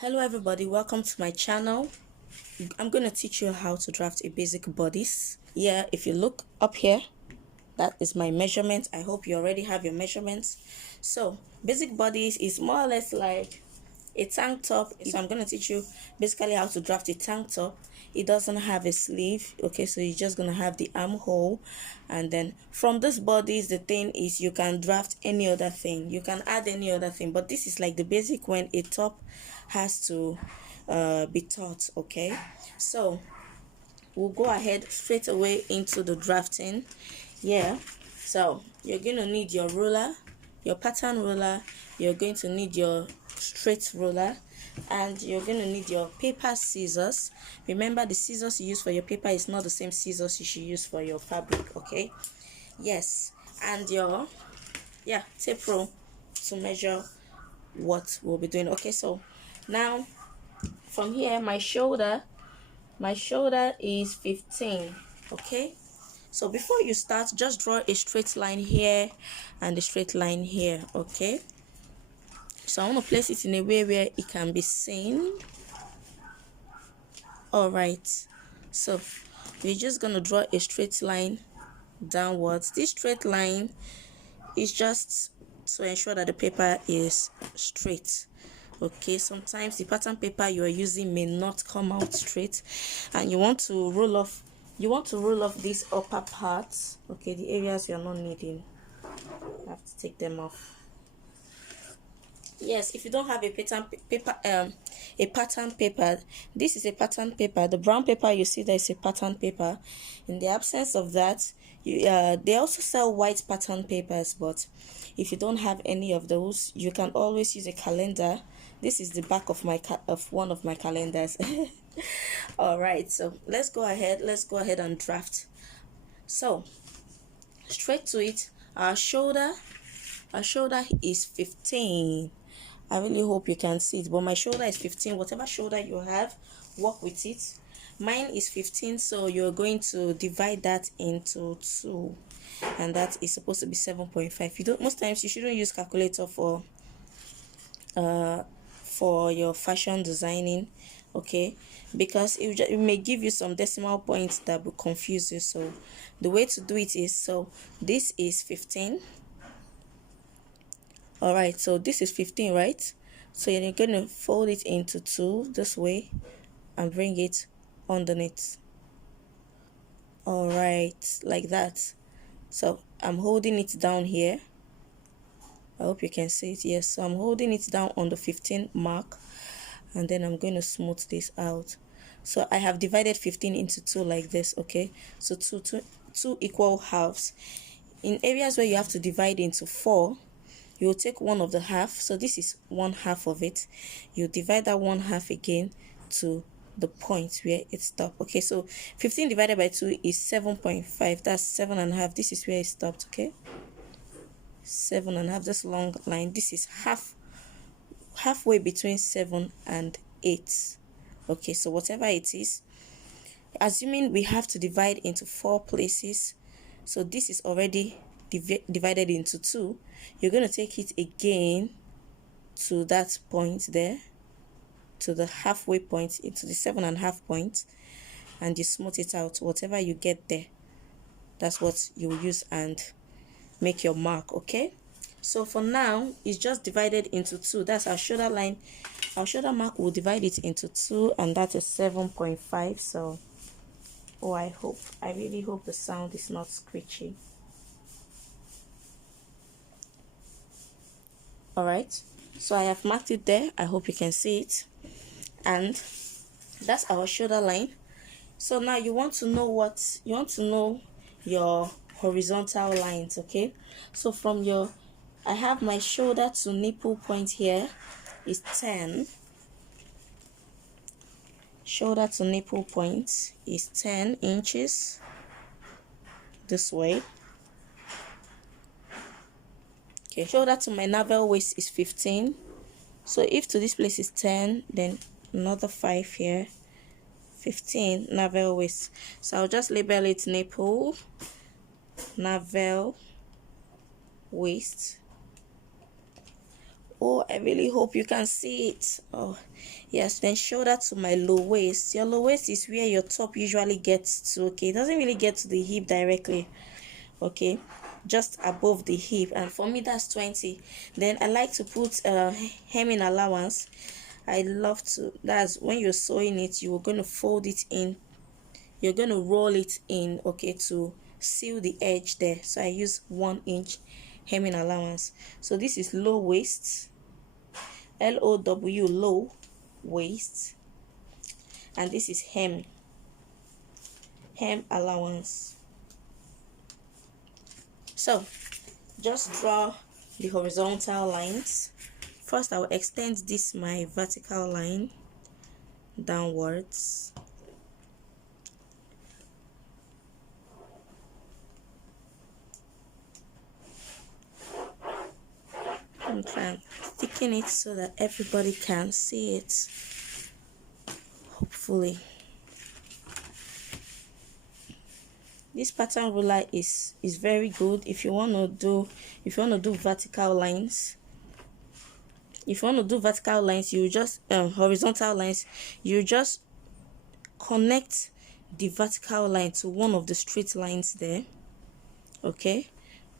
Hello everybody, welcome to my channel. I'm going to teach you how to draft a basic bodice. Yeah, if you look up here, that is my measurement. I hope you already have your measurements. So basic bodice is more or less like a tank top. So I'm going to teach you basically how to draft a tank top. It doesn't have a sleeve, okay, so you're just going to have the armhole. And then from this bodice, the thing is you can draft any other thing, you can add any other thing, but this is like the basic when a top has to be taught. Okay, so we'll go ahead straight away into the drafting. Yeah, so you're going to need your ruler, your pattern ruler, you're going to need your straight ruler, and you're going to need your paper scissors. Remember, the scissors you use for your paper is not the same scissors you should use for your fabric. Okay, yes, and your tape roll to measure what we'll be doing. Okay, so now from here, my shoulder is 15. Okay, so before you start, just draw a straight line here and a straight line here. Okay, so I want to place it in a way where it can be seen. All right, so we're just going to draw a straight line downwards. This straight line is just to ensure that the paper is straight. Okay, sometimes the pattern paper you are using may not come out straight, and you want to roll off these upper parts. Okay, the areas you're not needing, you have to take them off. Yes, if you don't have a pattern paper, this is a pattern paper. The brown paper you see there is a pattern paper. In the absence of that, they also sell white pattern papers, but if you don't have any of those, you can always use a calendar. This is the back of one of my calendars. All right, so let's go ahead and draft. So straight to it, our shoulder is 15. I really hope you can see it, but my shoulder is 15. Whatever shoulder you have, work with it. Mine is 15, so you're going to divide that into 2, and that is supposed to be 7.5. Most times you shouldn't use calculator for your fashion designing, okay, because it may give you some decimal points that will confuse you. So the way to do it is, so this is 15. All right, so this is 15, right? So you're going to fold it into 2 this way and bring it underneath. All right, like that. So I'm holding it down here. I hope you can see it. Yes, so I'm holding it down on the 15 mark, and then I'm going to smooth this out. So I have divided 15 into 2 like this. Okay, so two equal halves. In areas where you have to divide into 4, you'll take one of the half. So this is 1/2 of it. You divide that 1/2 again to the point where it stopped. Okay, so 15 divided by 2 is 7.5. That's 7.5. This is where it stopped. Okay, 7.5. This long line, this is halfway between 7 and 8. Okay, so whatever it is, assuming we have to divide into 4 places, so this is already divided into 2. You're going to take it again to that point there, to the halfway point, into the 7.5 point, and you smooth it out. Whatever you get there, that's what you use and make your mark. Okay, so for now it's just divided into 2. That's our shoulder line. Our shoulder mark will divide it into 2, and that is 7.5. So I really hope the sound is not screechy. All right, so I have marked it there. I hope you can see it, and that's our shoulder line. So now you want to know your horizontal lines. Okay, so from I have my shoulder to nipple point here is 10. Shoulder to nipple point is 10 inches this way. Okay, shoulder to my navel waist is 15. So if to this place is 10, then another 5 here, 15 navel waist. So I'll just label it nipple, navel, waist. Oh, I really hope you can see it. Oh yes, then shoulder to my low waist. Your low waist is where your top usually gets to. Okay, it doesn't really get to the hip directly. Okay, just above the hip, and for me that's 20. Then I like to put hemming allowance. I love to, that's when you're sewing it, you're going to fold it in, you're going to roll it in, okay, to seal the edge there. So I use 1 inch hemming allowance. So this is low waist, LOW, low waist, and this is hem allowance. So just draw the horizontal lines. First I will extend this my vertical line downwards. I'm trying to thicken it so that everybody can see it, hopefully. This pattern ruler is very good if you want to do vertical lines. If you want to do vertical lines, you just horizontal lines, you just connect the vertical line to one of the straight lines there. Okay,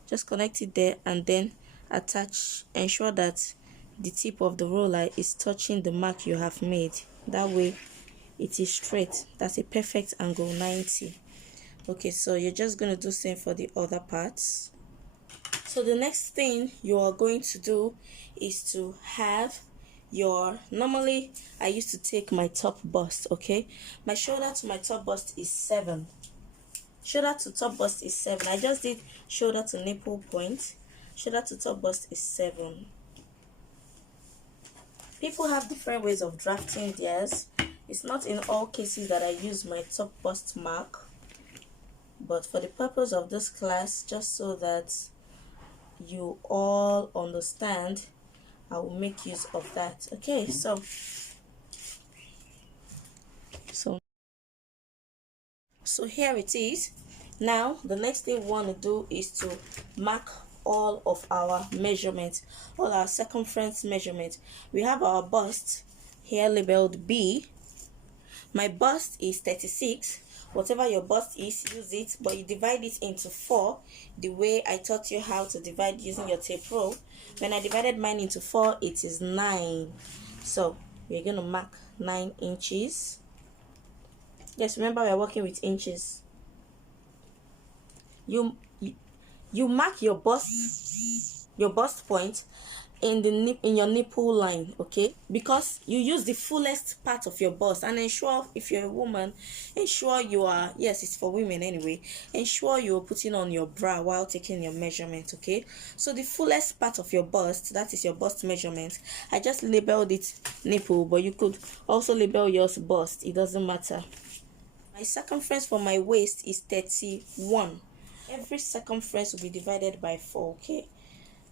just connect it there and then attach. Ensure that the tip of the ruler is touching the mark you have made. That way it is straight. That's a perfect angle, 90. Okay, so you're just going to do same for the other parts. So the next thing you are going to do is to have your, normally I used to take my top bust. Okay, my shoulder to my top bust is 7. Shoulder to top bust is 7. I just did shoulder to nipple point. Shoulder to top bust is 7. People have different ways of drafting theirs. It's not in all cases that I use my top bust mark, but for the purpose of this class, just so that you all understand, I will make use of that. Okay, so here it is. Now the next thing we want to do is to mark all of our measurements, all our circumference measurements. We have our bust here labeled B. My bust is 36. Whatever your bust is, use it, but you divide it into 4 the way I taught you how to divide using your tape rule. When I divided mine into 4, it is 9. So we're going to mark 9 inches. Yes, remember we're working with inches. You mark your bust point in your nipple line, okay, because you use the fullest part of your bust. And ensure, if you're a woman, ensure you are, yes, it's for women anyway, ensure you're putting on your bra while taking your measurement. Okay, so the fullest part of your bust, that is your bust measurement. I just labeled it nipple, but you could also label yours bust, it doesn't matter. My circumference for my waist is 31. Every circumference will be divided by 4. Okay,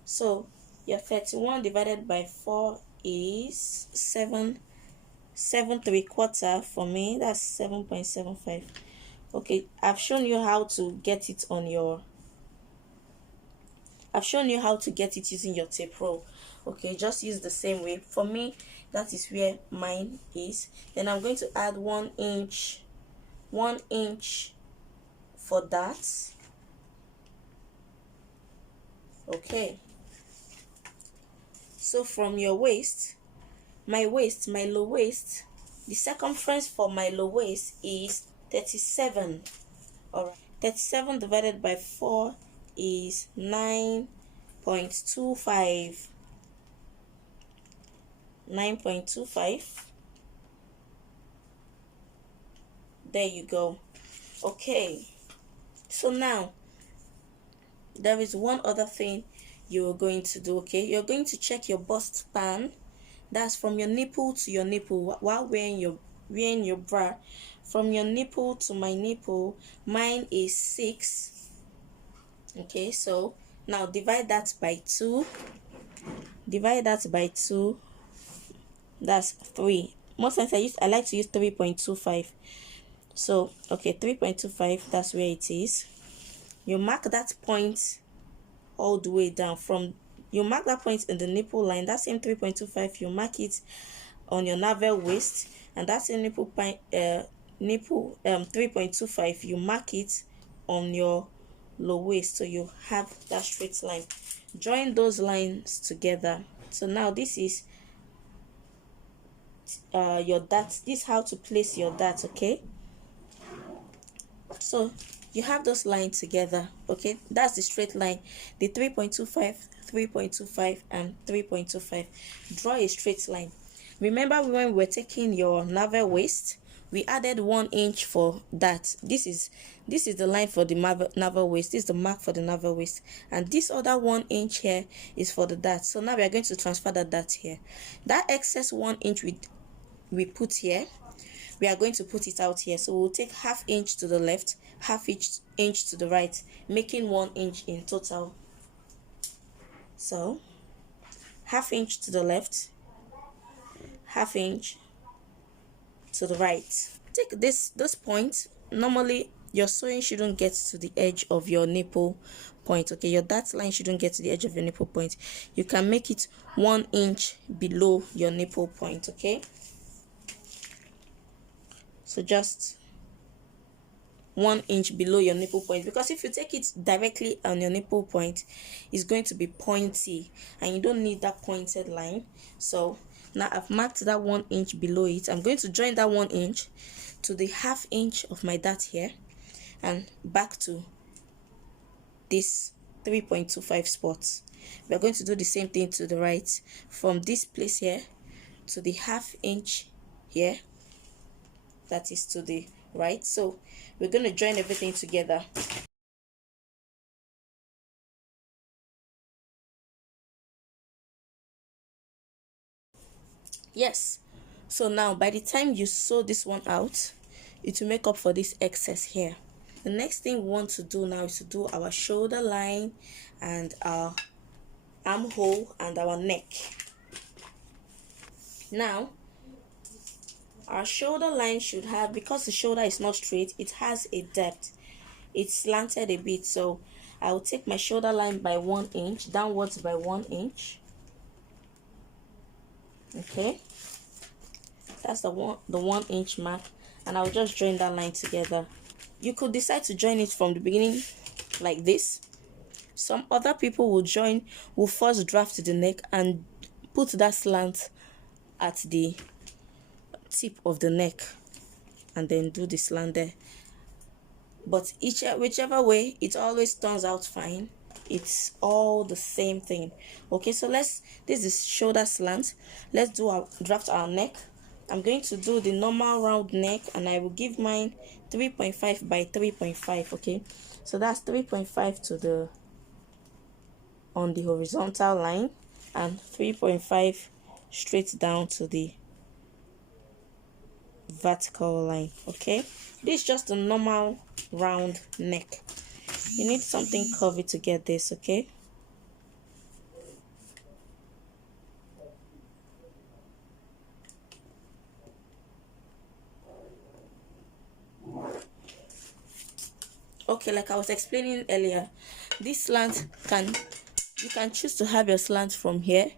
so your 31 divided by 4 is 7.75 for me. That's 7.75. Okay, I've shown you how to get it using your tape roll. Okay, just use the same way. For me, that is where mine is. Then I'm going to add 1 inch for that. Okay, so from your waist, my low waist, the circumference for my low waist is 37. All right, 37 divided by 4 is 9.25. 9.25. There you go. Okay, so now there is one other thing you're going to do. Okay, you're going to check your bust span. That's from your nipple to your nipple while wearing your bra. From your nipple to my nipple, mine is 6. Okay, so now divide that by 2. That's 3. Most times I like to use 3.25. So okay, 3.25, that's where it is. You mark that point all the way down from you mark that point in the nipple line. That same 3.25, you mark it on your navel waist, and that same nipple 3.25, you mark it on your low waist, so you have that straight line. Join those lines together. So now this is your dart. This is how to place your dart. Okay, so you have those lines together. Okay, that's the straight line, the 3.25, 3.25 and 3.25. Draw a straight line. Remember when we were taking your navel waist, we added 1 inch for that. This is the line for the navel waist. This is the mark for the navel waist, and this other 1 inch here is for the dart. So now we are going to transfer that dart here. That excess 1 inch we put here, we are going to put it out here. So we'll take ½ inch to the left, ½ inch to the right, making 1 inch in total. So ½ inch to the left, ½ inch to the right. Take this point. Normally your sewing shouldn't get to the edge of your nipple point. Okay, your dart line shouldn't get to the edge of your nipple point. You can make it 1 inch below your nipple point. Okay, so just 1 inch below your nipple point, because if you take it directly on your nipple point, it's going to be pointy and you don't need that pointed line. So now I've marked that 1 inch below it. I'm going to join that 1 inch to the ½ inch of my dart here and back to this 3.25 spots. We are going to do the same thing to the right, from this place here to the ½ inch here, that is to the right. So we're going to join everything together. Yes, so now by the time you sew this one out, it will make up for this excess here. The next thing we want to do now is to do our shoulder line and our armhole and our neck. Now our shoulder line should have, because the shoulder is not straight, it has a depth, it's slanted a bit. So I will take my shoulder line by 1 inch, downwards by 1 inch. Okay, that's the 1 inch mark, and I'll just join that line together. You could decide to join it from the beginning like this. Some other people will first draft the neck and put that slant at the tip of the neck and then do the slant there. But whichever way, it always turns out fine. It's all the same thing. Okay, so this is shoulder slant. Let's draft our neck. I'm going to do the normal round neck, and I will give mine 3.5 by 3.5. okay, so that's 3.5 to the on the horizontal line and 3.5 straight down to the vertical line. Okay, this is just a normal round neck. You need something curvy to get this. Okay, like I was explaining earlier, this slant you can choose to have your slant from here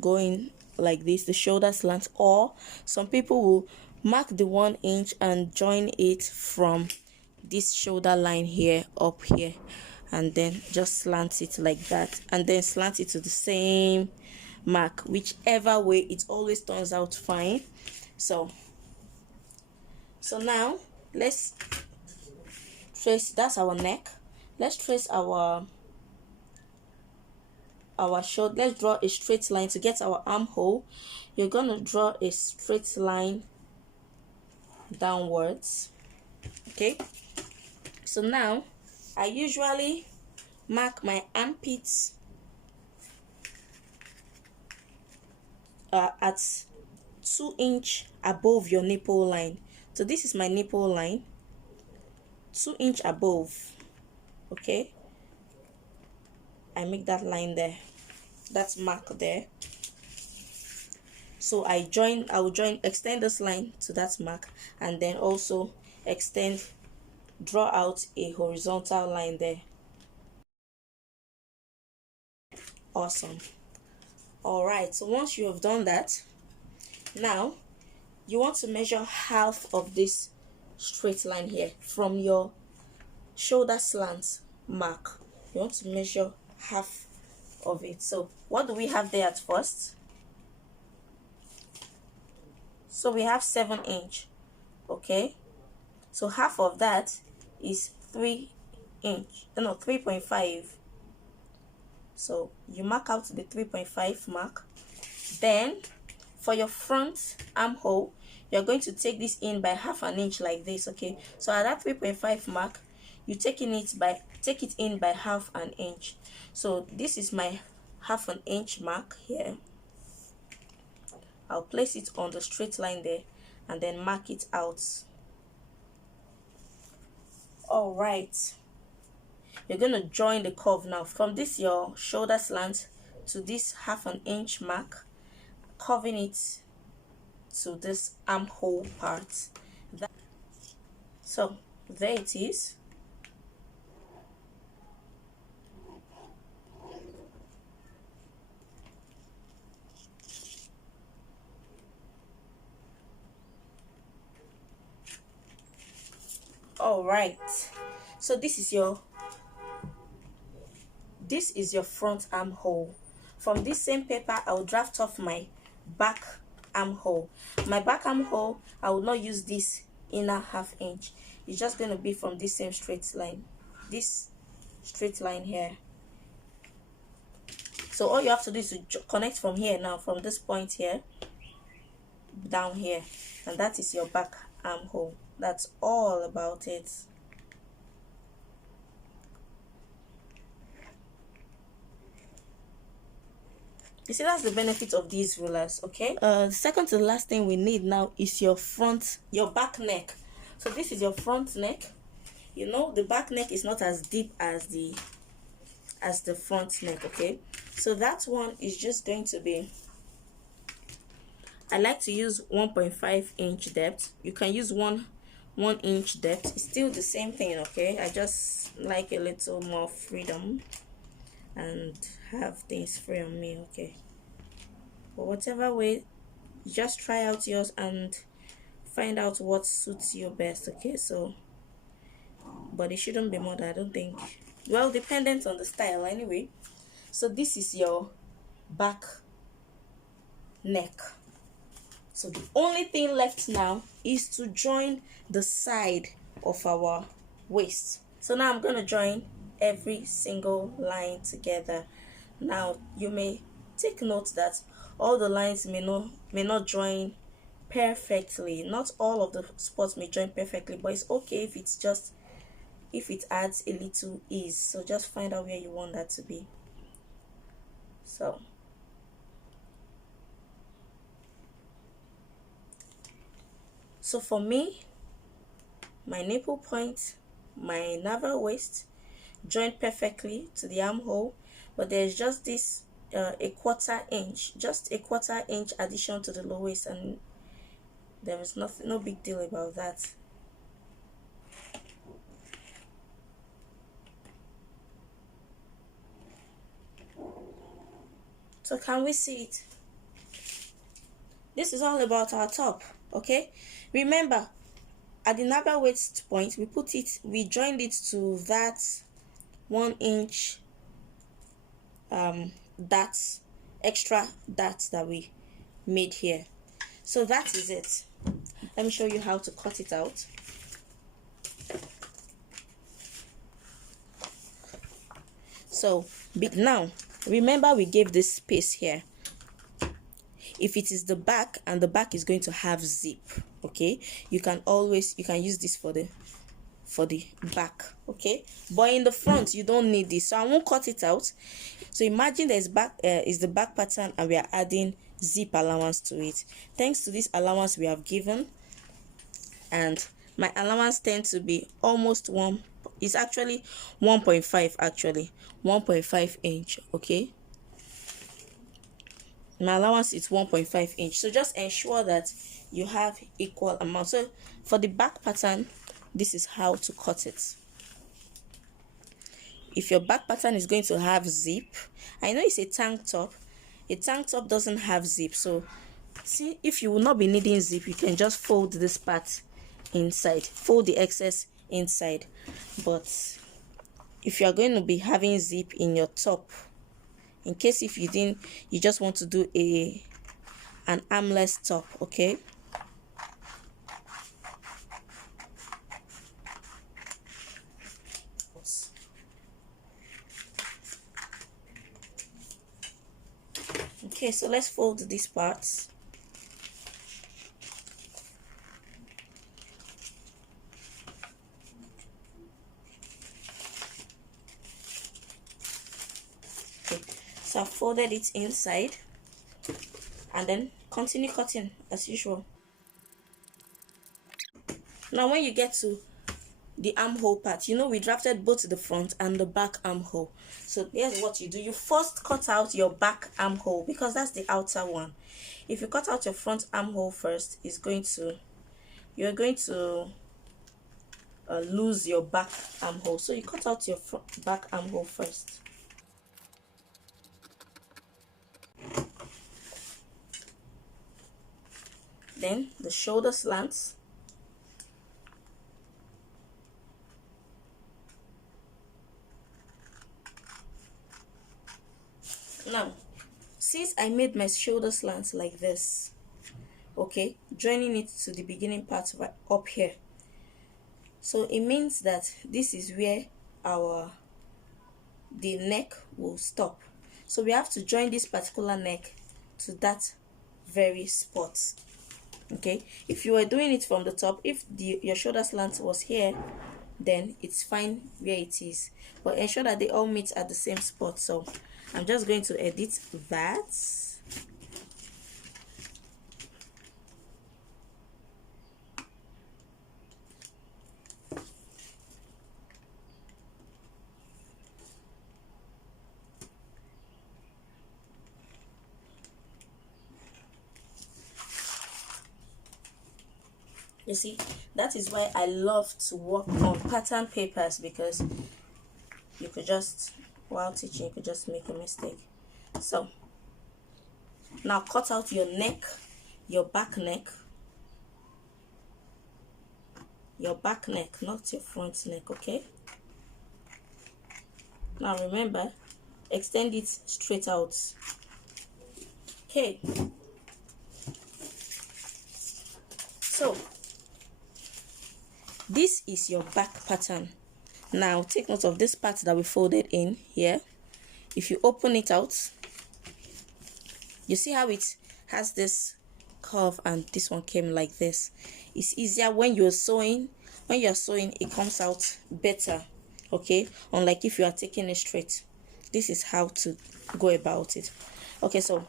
going like this, the shoulder slant, or some people will mark the 1 inch and join it from this shoulder line here up here, and then just slant it like that, and then slant it to the same mark. Whichever way, it always turns out fine. So now let's trace. That's our neck. Let's trace our shoulder. Let's draw a straight line to get our armhole. You're gonna draw a straight line downwards. Okay, so now I usually mark my armpits at 2 inch above your nipple line. So this is my nipple line, 2 inch above. Okay, I make that line there, that's mark there. So I will extend this line to that mark, and then also draw out a horizontal line there. Awesome. All right, so once you have done that, now you want to measure half of this straight line here from your shoulder slant mark. You want to measure half of it. So what do we have there at first? So we have 7 inch. Okay, so half of that is 3 inch, no, 3.5. so you mark out the 3.5 mark. Then for your front armhole, you're going to take this in by half an inch like this. Okay, so at that 3.5 mark, you take it in by half an inch. So this is my half an inch mark here. I'll place it on the straight line there and then mark it out. All right, you're going to join the curve now from this your shoulder slant to this half an inch mark, curving it to this armhole part. So there it is. All right, so this is your front armhole. From this same paper, I will draft off my back armhole. My back armhole, I will not use this inner half inch. It's just going to be from this same straight line, this straight line here. So all you have to do is to connect from here now, from this point here down here, and that is your back armhole. That's all about it. You see, that's the benefit of these rulers. Okay, the second to the last thing we need now is your back neck. So this is your front neck. You know, the back neck is not as deep as the front neck. Okay, so that one is just going to be, I like to use 1.5 inch depth. You can use 1 inch depth. It's still the same thing. Okay, I just like a little more freedom and have things free on me. Okay, but whatever way, just try out yours and find out what suits you best. Okay, so but it shouldn't be more than, I don't think, well, dependent on the style anyway. So this is your back neck. So the only thing left now is to join the side of our waist. So now I'm going to join every single line together. Now you may take note that all the lines may not join perfectly. Not all of the spots may join perfectly, but it's okay if it adds a little ease. So just find out where you want that to be. So for me, my nipple point, my navel waist joined perfectly to the armhole, but there's just this a quarter inch addition to the low waist, and there is no big deal about that. So can we see it? This is all about our top. Okay, remember at the navel waist point, we joined it to that 1 inch extra dart that we made here. So that is it. Let me show you how to cut it out. So now remember, we gave this space here. If it is the back, and the back is going to have zip, okay, you can use this for the back. Okay, but in the front you don't need this, so I won't cut it out. So imagine there's the back pattern, and we are adding zip allowance to it. Thanks to this allowance we have given, and my allowance tends to be almost it's actually 1.5, 1.5 inch. Okay, my allowance is 1.5 inch. So just ensure that you have equal amount. So for the back pattern, this is how to cut it. if your back pattern is going to have zip, I know it's a tank top doesn't have zip, so see, if you will not be needing zip, you can just fold this part inside, fold the excess inside. But if you are going to be having zip in your top, in case if you just want to do an armless top, okay, so let's fold these parts. Okay, so I folded it inside, and then continue cutting as usual. Now when you get to the armhole part, you know we drafted both the front and the back armhole. So here's what you do. You first cut out your back armhole, because that's the outer one. If you cut out your front armhole first, you're going to lose your back armhole. So you cut out your back armhole first. Then the shoulder slants. Now, since I made my shoulder slants like this, okay, joining it to the beginning part right up here, so it means that this is where the neck will stop. So we have to join this particular neck to that very spot. Okay, if you were doing it from the top, if your shoulder slant was here, then it's fine where it is, but ensure that they all meet at the same spot. So I'm just going to edit that. You see, that is why I love to work on pattern papers, because you could just, while teaching, you could just make a mistake. So now cut out your neck, your back neck, not your front neck. Okay, now remember, extend it straight out. Okay, so this is your back pattern. Now take note of this part that we folded in here. If you open it out, you see how it has this curve and this one came like this. It's easier when you're sewing. When you're sewing, it comes out better, okay, unlike if you are taking it straight. This is how to go about it. Okay, so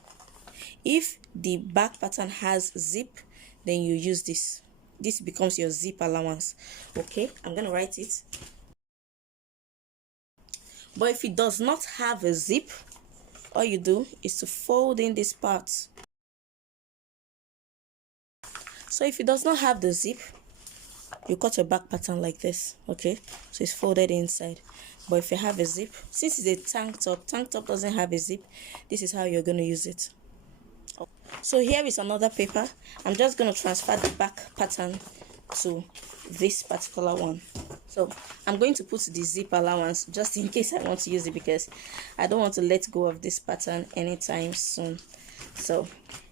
if the back pattern has zip, then you use this. This becomes your zip allowance. Okay, I'm gonna write it. But if it does not have a zip, all you do is to fold in this part. So if it does not have the zip, you cut your back pattern like this. Okay, so it's folded inside. But if you have a zip, since it's a tank top doesn't have a zip, this is how you're going to use it. So here is another paper. I'm just going to transfer the back pattern to this particular one. So I'm going to put the zip allowance just in case I want to use it, because I don't want to let go of this pattern anytime soon. So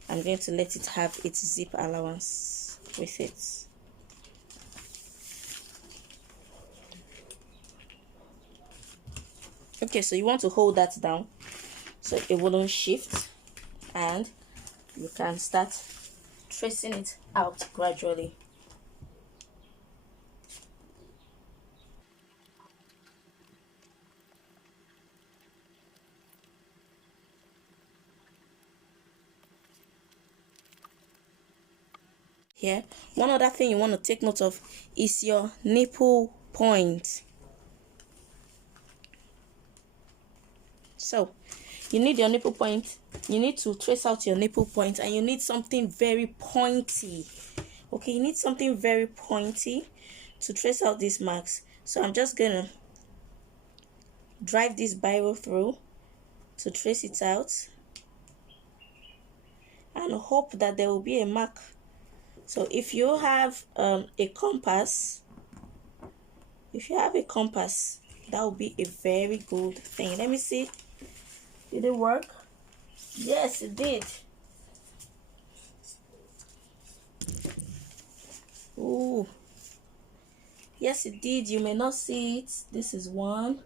I'm going to let it have its zip allowance with it. Okay, so you want to hold that down so it wouldn't shift, and you can start tracing it out gradually. Here, one other thing you want to take note of is your nipple point. So you need your nipple point. You need to trace out your nipple point, and you need something very pointy. Okay, you need something very pointy to trace out these marks. So I'm just gonna drive this biro through to trace it out and hope that there will be a mark. So if you have a compass, that will be a very good thing. Let me see. Did it work? Yes, it did. Ooh. Yes, it did. You may not see it. This is one.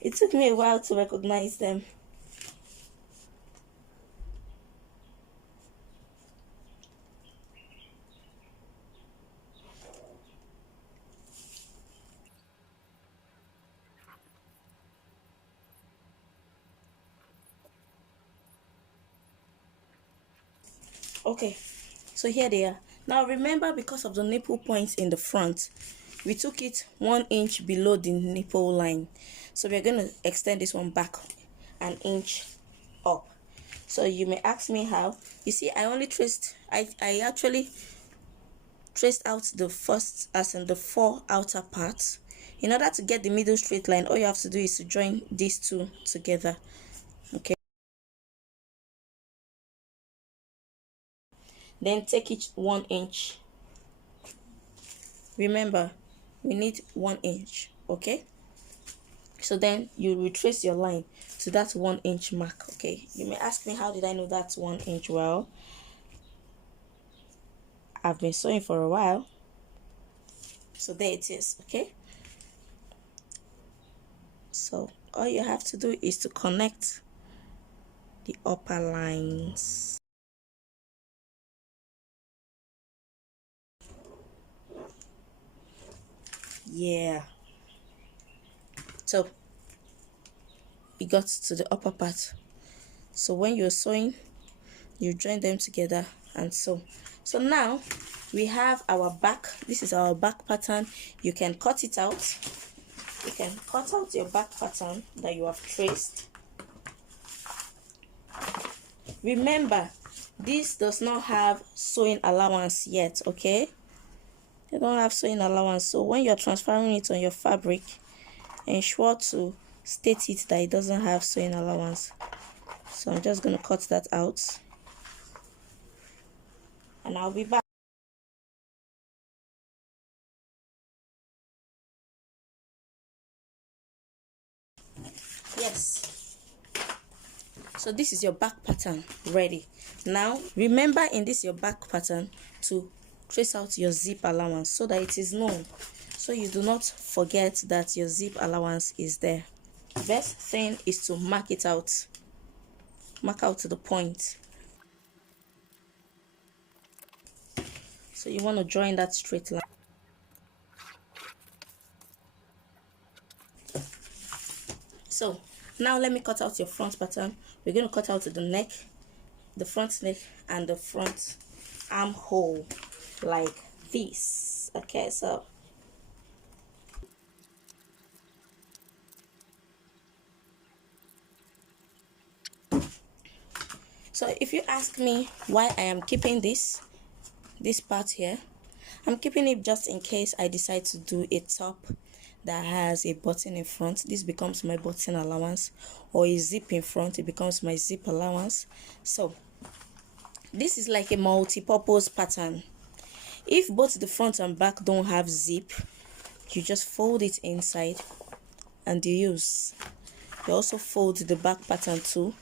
It took me a while to recognize them. Okay, so here they are. Now remember, because of the nipple points in the front, we took it 1 inch below the nipple line. So we're going to extend this one back an inch up. So you may ask me how. You see, I actually traced out the first, as in the 4 outer parts. In order to get the middle straight line, all you have to do is to join these two together. Okay. Then take it 1 inch. Remember, we need 1 inch. Okay. So then you retrace your line to that 1 inch mark. Okay. You may ask me, how did I know that's 1 inch? Well, I've been sewing for a while. So there it is. Okay. So all you have to do is to connect the upper lines. Yeah. So you got to the upper part. So when you're sewing, you join them together and sew. So now we have our back. This is our back pattern. You can cut it out. You can cut out your back pattern that you have traced. Remember, this does not have sewing allowance yet, okay? They don't have sewing allowance. So when you're transferring it on your fabric, ensure to state it that it doesn't have sewing allowance. So I'm just going to cut that out. And I'll be back. Yes. So this is your back pattern ready. Now remember, in this your back pattern, to trace out your zip allowance so that it is known, so you do not forget that your zip allowance is there. Best thing is to mark it out. Mark out the point. So you want to join that straight line. So now let me cut out your front pattern. We're going to cut out the neck, the front neck, and the front armhole like this. Okay, so if you ask me why I am keeping this part here, I'm keeping it just in case I decide to do a top that has a button in front. This becomes my button allowance, or a zip in front, it becomes my zip allowance. So this is like a multi-purpose pattern. If both the front and back don't have zip, you just fold it inside and you use. You also fold the back pattern too.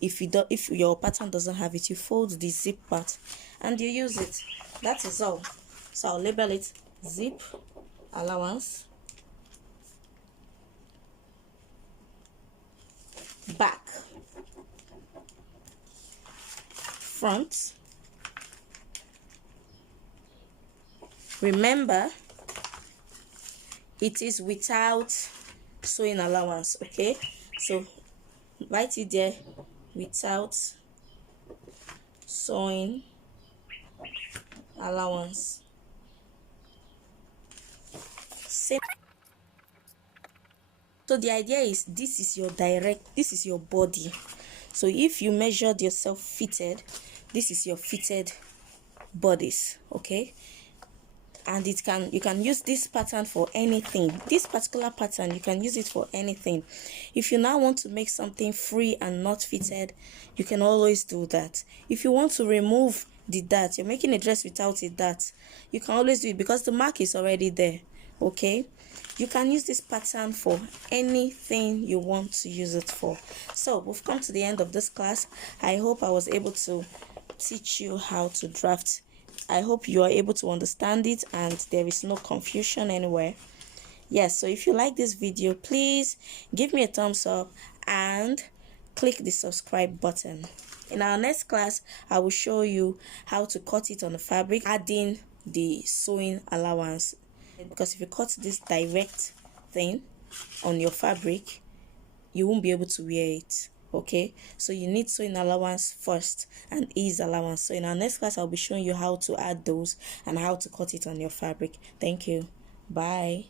If your pattern doesn't have it, you fold the zip part and you use it. That is all. So I'll label it zip allowance, back, front. Remember, it is without sewing allowance. Okay, so write it there, without sewing allowance. Same. So the idea is, this is your body. So if you measured yourself fitted, this is your fitted bodice. Okay, and you can use this pattern for anything. This particular pattern, you can use it for anything. If you now want to make something free and not fitted, you can always do that. If you want to remove the dart, you're making a dress without a dart, you can always do it because the mark is already there. Okay, you can use this pattern for anything you want to use it for. So we've come to the end of this class. I hope I was able to teach you how to draft. I hope you are able to understand it and there is no confusion anywhere. Yes, so if you like this video, please give me a thumbs up and click the subscribe button. In our next class, I will show you how to cut it on the fabric, adding the sewing allowance. Because if you cut this direct thing on your fabric, you won't be able to wear it. Okay, so you need sewing allowance first and ease allowance. So in our next class, I'll be showing you how to add those and how to cut it on your fabric. Thank you. Bye.